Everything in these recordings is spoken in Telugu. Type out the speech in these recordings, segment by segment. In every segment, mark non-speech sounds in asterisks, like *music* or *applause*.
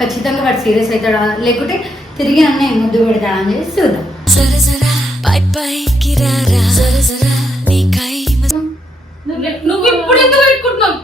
ఖచ్చితంగా వాడు సీరియస్ అవుతాడా? లేకుంటే తిరిగి నన్ను ముద్దు పెడతాడా అని చెప్పి చూద్దాం. నువ్వు ఇప్పుడు ఎందుకు పెట్టుకుంటున్నావు?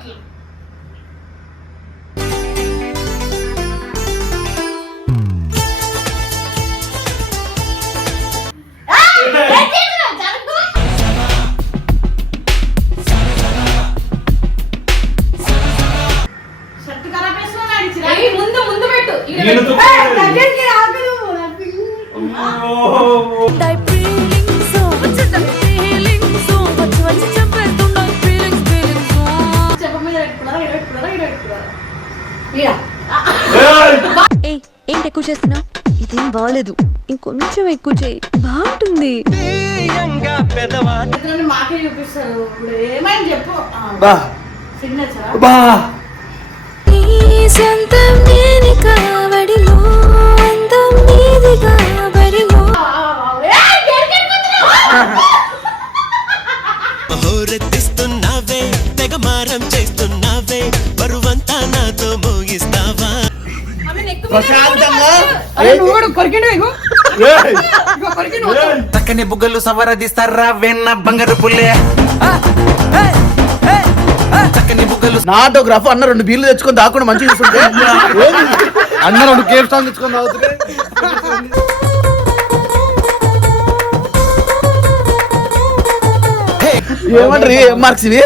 ఏంటి ఎక్కువ చేస్తున్నావు ఇదేం బాగాలేదు ఇంకొంచెం ఎక్కువ చేయి. బాగుంటుంది. మాకే చూపిస్తారు. ఏమైంది చెప్పు. బా. సిగ్నేచరా బా. నీ సొంతం నేను కావడిలో అందం నీది చక్కని బుగ్గలు సవరదిస్తారా వెన్న బంగారు పుల్లే. చక్కని బుగ్గలు నా ఆటోగ్రాఫ్ అన్న రెండు బీర్లు తెచ్చుకొని దాకుండా మంచిగా చూస్తుంటే ఏంది? అన్న రెండు కేఫ్ స్టాంగ్ తెచ్చుకొని తాగుతుంటే. ఏమంటారు? ఏం మార్క్స్ ఇవి?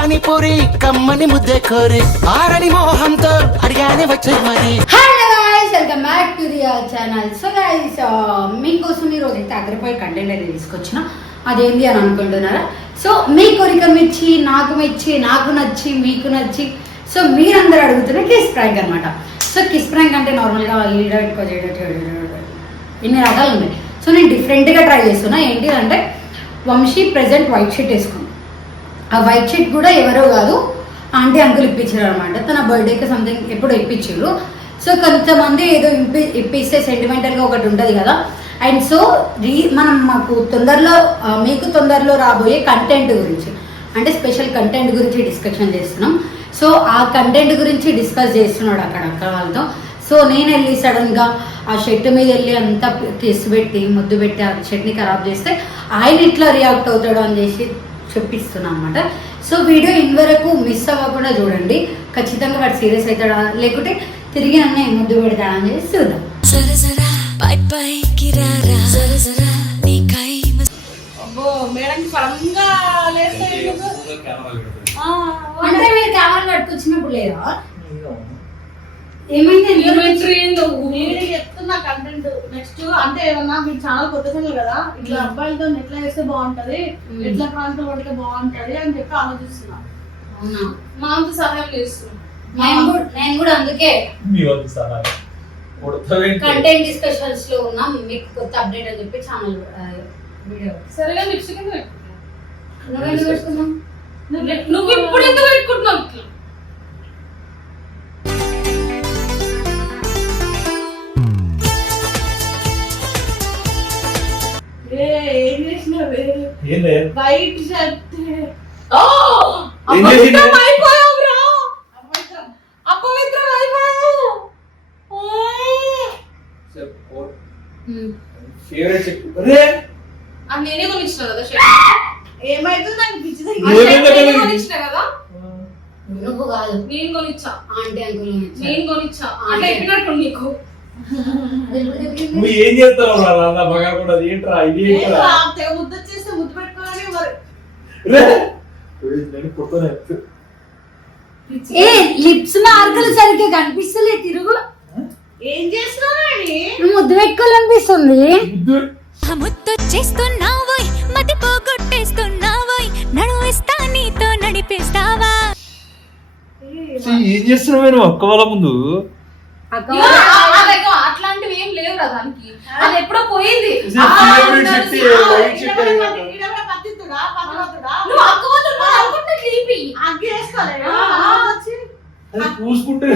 పానీపూరి కమ్మని ముద్దే కోరి ఆరని మోహంతో అడిగానే వచ్చేది మరి. Welcome back to the channel so guys మీకోసం ఈరోజు అయితే అగ్రిపోయి కంటెంట్ అయితే తీసుకొచ్చిన. అదేంటి అని అనుకుంటున్నారా? సో మీ కోరిక మెచ్చి నాకు మెచ్చి నాకు నచ్చి మీకు నచ్చి. సో మీరందరూ అడుగుతున్న కిస్ ప్రాంక్ అనమాట సో కిస్ ప్రాంక్ అంటే నార్మల్గా ఈడ పెట్టుకో చేయడం ఇన్ని రకాలు ఉన్నాయి. సో నేను డిఫరెంట్గా ట్రై చేస్తున్నా. ఏంటి అంటే వంశీ ప్రెసెంట్ వైట్ షీట్ వేసుకున్నాను ఆ వైట్ షీట్ కూడా ఎవరో కాదు ఆంటీ అంకుల్ ఇప్పించారు అనమాట తన బర్త్డేకి సంథింగ్ ఎప్పుడు ఇప్పించారు. సో కొంతమంది ఏదో ఇప్పి ఇప్పిస్తే సెంటిమెంటల్గా ఒకటి ఉంటుంది కదా. అండ్ సో రీ మనం మాకు తొందరలో మీకు తొందరలో రాబోయే కంటెంట్ గురించి అంటే స్పెషల్ కంటెంట్ గురించి డిస్కషన్ చేస్తున్నాం. సో ఆ కంటెంట్ గురించి డిస్కస్ చేస్తున్నాడు అక్కడ అక్కడ వాళ్ళతో. సో నేను వెళ్ళి సడన్గా ఆ షర్ట్ మీద వెళ్ళి అంతా కేసు పెట్టి ముద్దు పెట్టి ఆ షర్ట్ని ఖరాబ్ చేస్తే ఆయన ఇట్లా రియాక్ట్ అవుతాడు అని చేసి చూపిస్తున్నా అనమాట సో వీడియో ఇన్వరకు మిస్ అవ్వకుండా చూడండి. ఖచ్చితంగా వాడు సీరియస్ అవుతాడా? లేకుంటే తిరిగి నన్ను ముద్దు పెడతాడా అని చేసి చూద్దాం. అంటే మీరు కెమెరా పట్టుకొచ్చినప్పుడు లేదా? ఏమైంది? చెప్తున్నా కంటెంట్ నెక్స్ట్ అంటే ఏమన్నా మీ ఛానల్ కొత్త ఛానల్ కదా? ఇట్లా అబ్బాయిలతో ఎట్లా చేస్తే బాగుంటది మ్మ్. ఎట్లా ప్రాంతం పడితే బాగుంటది అని చెప్పి ఆలోచిస్తున్నా. అవునా? మా అంత సహాయం చేస్తున్నాం. నేను కూడా అందుకే మీ సహాయం. కంటెంట్ డిస్కషన్స్లో ఉన్నాం మీకు కొత్త అప్డేట్ అని చెప్పి ఛానల్ వీడియో సరేగా లిప్స్టిక్ ఎందుకు పెట్టుకున్నావు? నువ్వు- నువ్వు ఇప్పుడు ఎందుకు పెట్టుకుంటున్నావు? వైట్ షర్ట్ ఓ! అపవిత్రం. అపవిత్రం అయిపోయావు. ఓ! చెప్పు. ఉమ్. ఫేవరెట్ చెప్పు. రే! అది నేనే కొనిచ్చిన కదా షర్ట్. ఏమైతుంది నాకు పిచ్చి ఆ ఏమైంది షర్ట్ అక్కడ నేనే నీకు? కొనిచ్చిన కదా నువ్వు కాదు నేను కొనిచ్చా ఆంటీ అంకుల్ నేను కొనిచ్చా అట్లా చెప్పినట్టు నీకు నువ్వు ఏం చేస్తావు రా నాన్న మగా కూడా ఏంట్రా ఇది ఏంట్రా తెగ ముద్ద చేస్తే ముద్దు పెట్టుకోవాలి మరి రే! ఏయ్, నేను కొడతానే. ఏ లిప్స్ మార్కులు సరిగ్గా కనిపిస్తలే తిరుగు ఏం చేస్తున్నావు నువ్వు ముద్దు పెట్టుకోవాలనిపిస్తుంది ముద్దు. ముద్దొచ్చేస్తున్నావోయ్ మతి పోగొట్టేస్తున్నావోయ్ నడువిస్తా నీతో నడిపేస్తావా ఏం చేస్తున్నావు నువ్వు అక్క వాళ్ళ ముందు అట్లాంటివి ఏం లేవురా దానికి అది ఎప్పుడో పోయింది ఇది ఆ, favorite ఉండాలి. shit, white shit అయ్యా. పత్తితుడా పత్తితుడా నువ్వు అక్క వాళ్ళు నువ్వు లేపి అగ్గి వేసుకోలేదు అది పూసుకుంటే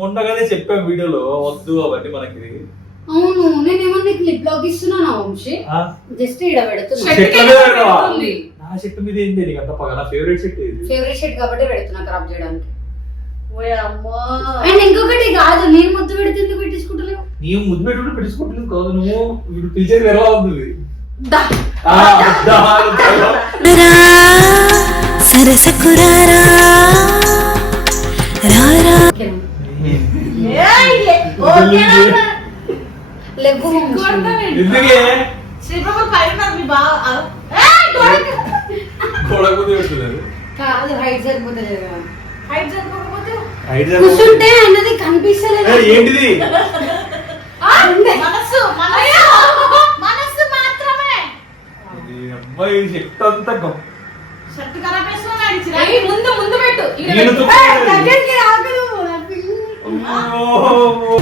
మొన్నగానే చెప్పాం వీడియోలో వద్దు అవన్నీ మనకి. అవును నేనేమన్నా క్లిప్ లాగ్ ఇస్తున్నానా వంశీ? ఆ? జస్ట్ ఈడ పెడుతున్నా. షర్ట్ చెట్ల మీద పెడతావా? నా చెట్టు మీద ఏంటి నీకు అంత పగ. నా ఫేవరెట్ చెట్టు ఇది ఫేవరెట్ షర్ట్ కాబట్టి పెడుతున్నా ఖరాబ్ చేయడానికి. ఓయ్ అమ్మో. అండ్ ఇంకొకటి కాదు నేను ముద్దు పెడితే ఎందుకు పెట్టించుకుంటలేవు. నీ ముద్దు పెట్టుకుంటే పెట్టించుకుంటుంది కాదు నువ్వు. వీడు పిలిచేది ఎలా ఉంది దా. ఆ, దా, దా. రా సరసకురారా కాదు హైట్ సరిపోతలేదు కదా. హైట్ సరిపోకపోతే హైట్ కూర్చుంటే అన్నది కనిపిస్తలేదు. ఏంటిది? మనస్సు మాత్రమే. చెట్టు అంతా గొప్ప ముందు ముందు పెట్టు. దగ్గరికి రాకలు నా పిల్లి. అమ్మో. అమ్మో.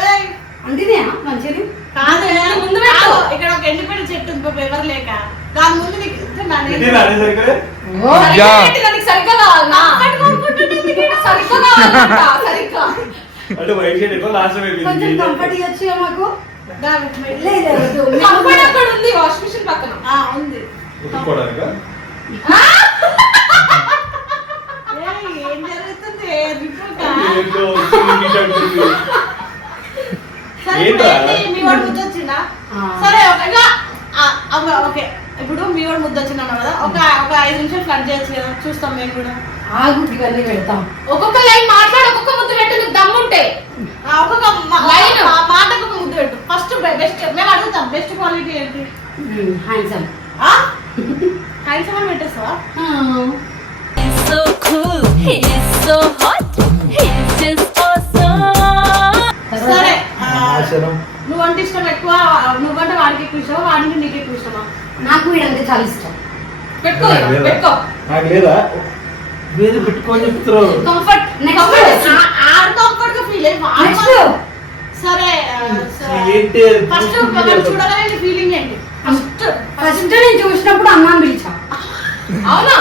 ఏయ్, అంటేనే మంచిది కాదే ముందు పెట్టు. ఆగు, ఇక్కడ ఒక ఎండిపోయిన చెట్టు ఉంది పాపం ఎవరు లేక దాని ముందు నీకు ఇస్తున్నా నేను. ఇది నానే సరిగ్గా? సరిగ్గా అంటే వైట్ షర్ట్ ఎక్కువ లాస్ట్ కొంచెం కంఫర్ట్ ఇవ్వచ్చు మాకు. కంఫర్ట్ అక్కడ ఉంది వాషింగ్ మిషన్ పక్కన. ఆ, ఉంది. ఉతుక్కోవడానికా? ఏం జరుగుతుంది. సరే ఓకే. ఇప్పుడు మీ వాడు ముద్దు వచ్చిందా కదా ఒక ఒక ఐదు నిమిషాలు ఫ్లడ్ చేయొచ్చు కదా చూస్తాం మేము కూడా. ఆగు ఇవన్నీ పెడతాం. ఒక్కొక్క లైన్ మాట్లాడు ఒక్కొక్క ఆ, ఒక్కొక్క మా- లైన్. ఆ మాటకు ఒక ముద్దు పెట్టు. ఫస్ట్ బెస్ట్ మేము అడుగుతాం. బెస్ట్ క్వాలిటీ ఏంటి? హ్యాండ్సమ్ హ్యాండ్సమ్ అని పెట్టేస్తావా? So cool, he's so hot, he's just awesome. సరే. నువ్వంటే ఇష్టం ఎక్కువ నువ్వంటే వాడికి ఎక్కువ ఇష్టమా వాడికి నీకు ఎక్కువ ఇష్టమా? నాకు వీడంటే చాలా ఇష్టం. పెట్టుకో? పెట్టుకో. నాకు లేదా? వేరే పెట్టుకోని చెప్తున్నారు కంఫర్ట్ ఆడు కంఫర్ట్గా ఫీల్ అయ్యి వాడు నెక్స్ట్ సరే ఫస్ట్ చూడగానే ఫీలింగ్ ఏంటి? ఫస్ట్ ఫస్ట్ నేను చూసినప్పుడు అమ్మాని పిలిచా. అవునా?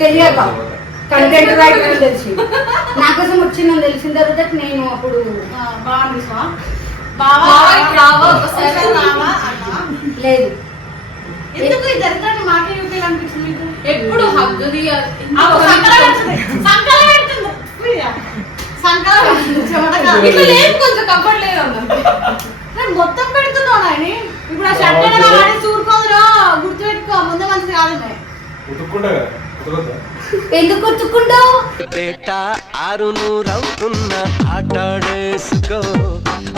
తెలియక. కంటెంట్ రైటర్ తెలిసి. నా కోసం వచ్చిందని తెలిసిన తర్వాత నేను అప్పుడు అన్నా? లేదు. ఎందుకు మాకే యూపీలో అనిపించింది మీకు? ఎప్పుడు కొంచెం కంఫర్ట్ లేదు నేను మొత్తం పెడుతున్నావు నాయని. ఇప్పుడు ఆ షర్ట్ ఏదైనా వాడి చూడుకోదురా గుర్తు పెట్టుకో ముందే మంచిది కాదు నేను. ఉతుక్కుంటా కదా ఉతకొద్దా? ఎందుకు ఆరు ఆటాడేసుకో.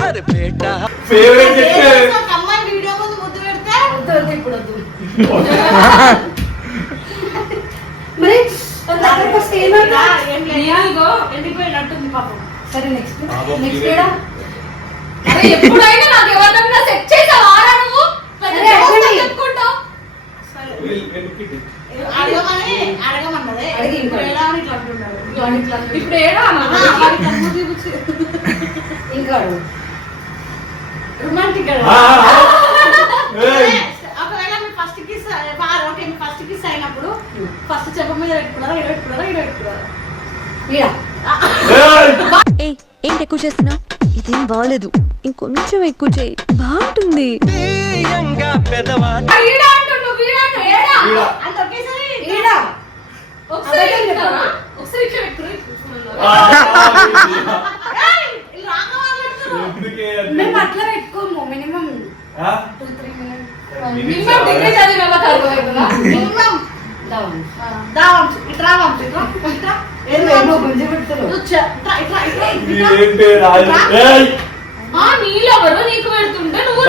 అరే బేట ఫేవరెట్ అమ్మాయి వీడియో ముందు ముద్దు పెడితే ఇప్పుడు మరి ఫస్ట్ ఏమన్నా. ఎండిపోయినట్టుంది పాపం సరే నెక్స్ట్ నెక్స్ట్. ఏడా ఎప్పుడైనా నాకు ఎవరినన్నా సెట్ నువ్వు. చెప్పుకుంటావు ఇంకా. ఇట్లా అయినప్పుడు ఫస్ట్ చెప్ప మీద పెట్టుకున్నారా ఇక్కడ పెట్టుకున్నారా ఇక్కడ పెట్టుకున్నారా? ఈడ. ఏయ్. ఏ ఏంటి ఎక్కువ చేస్తున్నావు? ఇదేం బాగలేదు ఇంకొంచెం ఎక్కువ చేయి. బాగుంటుంది. మేము అట్లా పెట్టుకోము మినిమం మినిమం డిగ్రీ చదివిన వాళ్ళకి అర్థమవుతుందా? నీకు పెడుతుంటే నువ్వు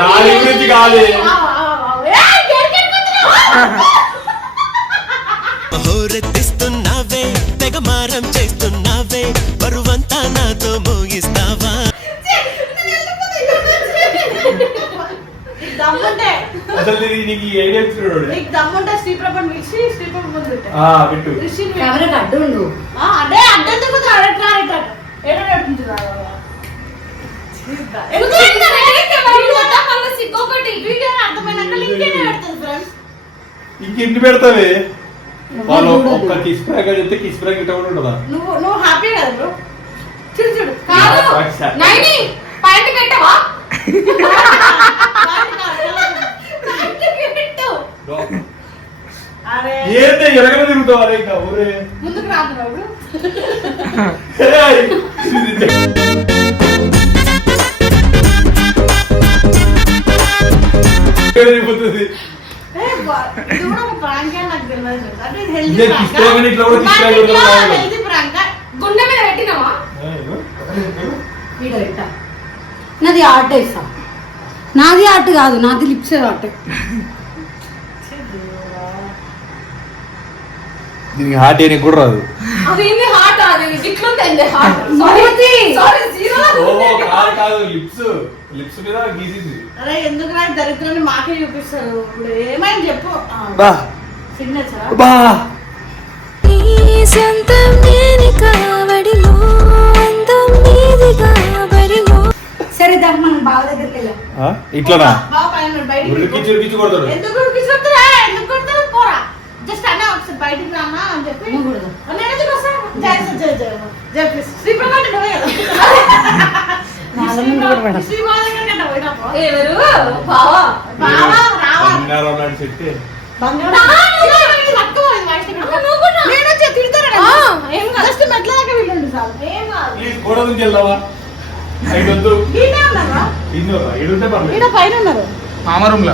హోరెత్తిస్తున్నావే తెగ మారం చేస్తున్నావే బరువంతా నాతో మోగిస్తావా? దమ్ముంటే అసలు నీకు- నీకు ఈ ఐడియా ఇచ్చినాడు నీకు దమ్ముంటే శ్రీప్రభను పిలిచి శ్రీప్రభ ముందు పెట్టు. ఆ పెట్టు. రిషిని పెట్టు. కెమెరాకి అడ్డు ఉండు. ఆ, అదే పెడతావే? వాళ్ళు ఒక్క కిస్ ప్రాక్ చెప్తే కిస్ కూడా ఉంటుందా? నువ్వు నువ్వు హ్యాపీ కదా బ్రో చూడు చూడు. కాదు. నైని పైన పెట్టవా? *laughs* ఏంటి ఎరగన తిరుగుతావు? అరే ఇంకా ఊరే. ముందుకు రాదు నాది ఆర్ట్ వేస్తా నాది ఆర్ట్ కాదు నాది లిప్స్ ఆర్ట్ దీనికి హార్ట్ ఏనికి కూడా రాదు. అదేంది హార్ట్ అది ఇట్లుంది హార్ట్ మూతి. సారీ జీరో ఓ కాదు కాదు లిప్స్. లిప్స్ మీద గీసింది. అరే ఎందుకు దరిద్రాన్ని మాకే చూపిస్తారు? ఇప్పుడు చెప్పు. బా. సిగ్నేచరా బా. నీ సొంతం నేను కావడిలో అందం నీది కాబడిలో సరే దాకా మనం బావ దగ్గరికి వెళ్ళాం ఇట్లానా? బాగా పైన బయటికి ఉరికిచ్చి ఉరికిచ్చి కొడతాడు. ఎందుకు ఎందుకు కొడతారు బయటికి రానా అని చెప్పి. నేను ఎందుకు వస్తాను జయ జయ జయ ఎవరు? బావా? బావా మామ రూమ్లో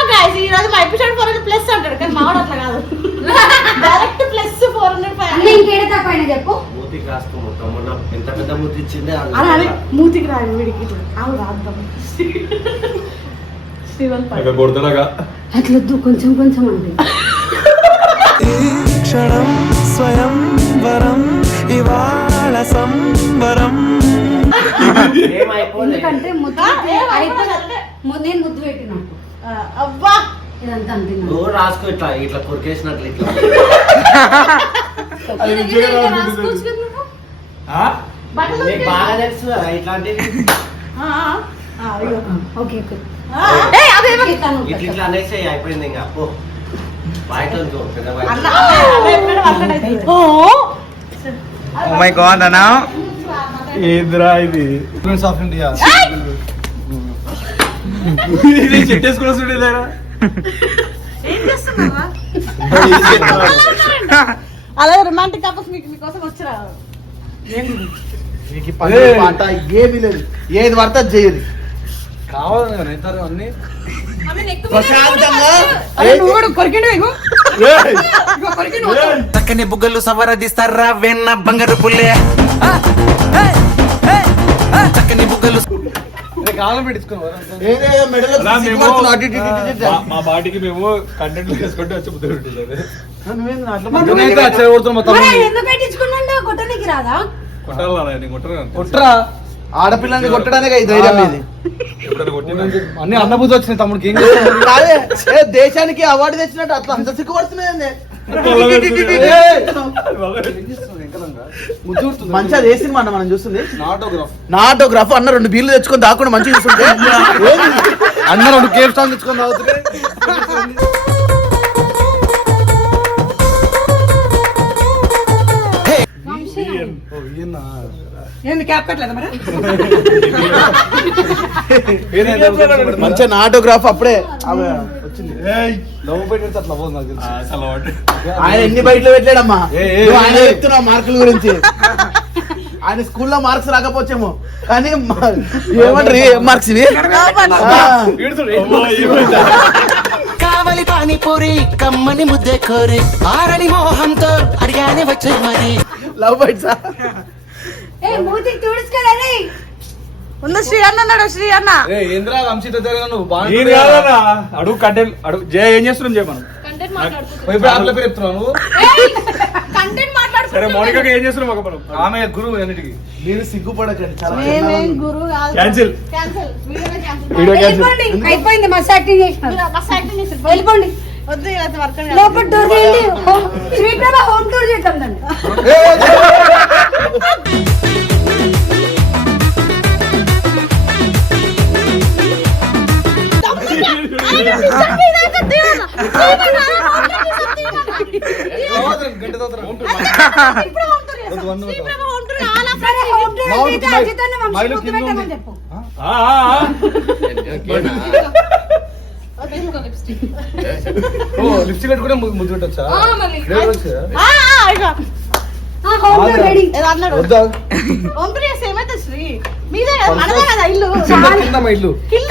పెద్ద మూతి అది అని మూతికి వీడికి రాద్దాం అట్లొద్దు కొంచెం కొంచెం అంటే. క్షణం స్వయం వరం ఇవాళ ఎందుకంటే ముద్దు నేను ముద్దు పెట్టినాను అబ్బా ఇదంతా నువ్వు రాసుకో ఇట్లా ఇట్లా కొరికేసినట్లు ఇట్లా. *laughs* బాగా తెలుసు ఇట్లాంటివి. Okay okay. ఇట్లా అనేసి అయిపోయింది ఇంకా. పో. బయట ఉంచు, పెద్ద బయట అన్న అన్న ఎప్పుడైనా మాట్లాడేది. ఓ మై గాడ్ అన్నా. ఏందిరా ఇది? ప్రిన్స్ ఆఫ్ ఇండియా ఇది చెట్టేసుకుని చూడలేరా ఏం చేస్తున్నావా? అలాగే రొమాంటిక్ కపుల్స్ మీకు మీకోసం వచ్చిరా? పని పాట ఏమీ లేదు. ఏది పడితే చేయదు అన్ని! చక్కని బుగ్గలు సవరదిస్తారా వెన్న బంగారు పుల్లే? చక్కని బుగ్గలు. మా- బాటికి మేము కంటెంట్ చేసుకుంటే వచ్చి కొట్టరా? ఆడపిల్లని కొట్టడానికే ఈ ధైర్యం ఇది కొట్టినా? అన్ని అన్నబుద్ధి వచ్చినాయి తమ్ముడికి ఏం *laughs* ఏ దేశానికి అవార్డు తెచ్చినట్టు అట్లా అంత సిగ్గుపడుతున్నాయండి మంచిగా సినిమా అన్న మనం చూస్తుంది. నాటోగ్రాఫ్. నాటోగ్రాఫ్ అన్న రెండు బీర్లు తెచ్చుకొని దాకుండా మంచిగా చూస్తుంటే? అన్న రెండు కేఫ్ సాంగ్ తెచ్చుకొని తాగుతుంటే. *laughs* నా ఆటోగ్రాఫ్ అప్పుడే. ఆయన ఎన్ని బయటలో పెట్టాడమ్మా ఆయన. చెప్తున్నావు మార్కుల గురించి. ఆయన స్కూల్లో మార్క్స్ రాకపోవచ్చేమో కానీ ఏమంటారు? ఏం మార్క్స్ ఇవి? కావలి పానీపూరి కమ్మని ముద్దే కోరి ఆరని మోహంతో అడిగానే వచ్చే మరి. లవ్ బైట్సా ఉన్న శ్రీ అన్న అన్నాడు శ్రీ అన్న. అడుగు కంటెంట్ అడుగు. జయ ఏం చేస్తున్నాం జయ మనం? కంటెంట్ మాట్లాడుతున్నాను కంటెంట్ మాట్లాడుతున్నాను సరే మౌనిక ఏం చేస్తున్నాం ఒక మనం ఆమె గురువు అన్నిటికి మీరు సిగ్గుపడకండి చాలా మేమేం గురువు కాదు. క్యాన్సిల్ క్యాన్సిల్ వీడియోనే క్యాన్సిల్ వీడియో క్యాన్సిల్ వెళ్ళిపోండి. అయిపోయింది మస్తు యాక్టింగ్ చేసినారు. మీరు బస్ యాక్టింగ్ చేసి వెళ్ళిపోండి. వద్దు ఇలా వర్క్ లోపల డోర్ తీయండి హోమ్ శ్రీప్రభ హోమ్ టూర్ చేద్దాం దాన్ని *laughs*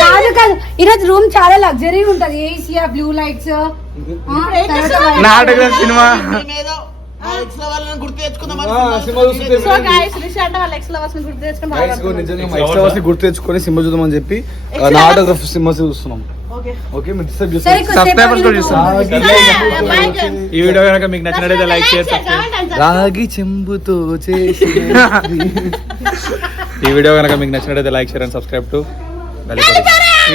కాదు కాదు ఈరోజు రూమ్ చాలా లగ్జరీ ఉంటది. AC blue lights. నాటక సినిమా మేమేదో గుర్తు తెచ్చుకొని బాగా గుర్తు తెచ్చుకొని సినిమా చూద్దామని చెప్పి నా ఆటోగ్రాఫ్ సినిమా చూస్తున్నాం. ఓకే. ఓకే మీరు డిస్టర్బ్ సరే కొద్దిసేపు *laughs* ఈ వీడియో కనుక మీకు నచ్చినట్లయితే లైక్ షేర్ రాగి చెంబుతో చేసి ఈ వీడియో కనుక మీకు నచ్చినట్లయితే like share and subscribe to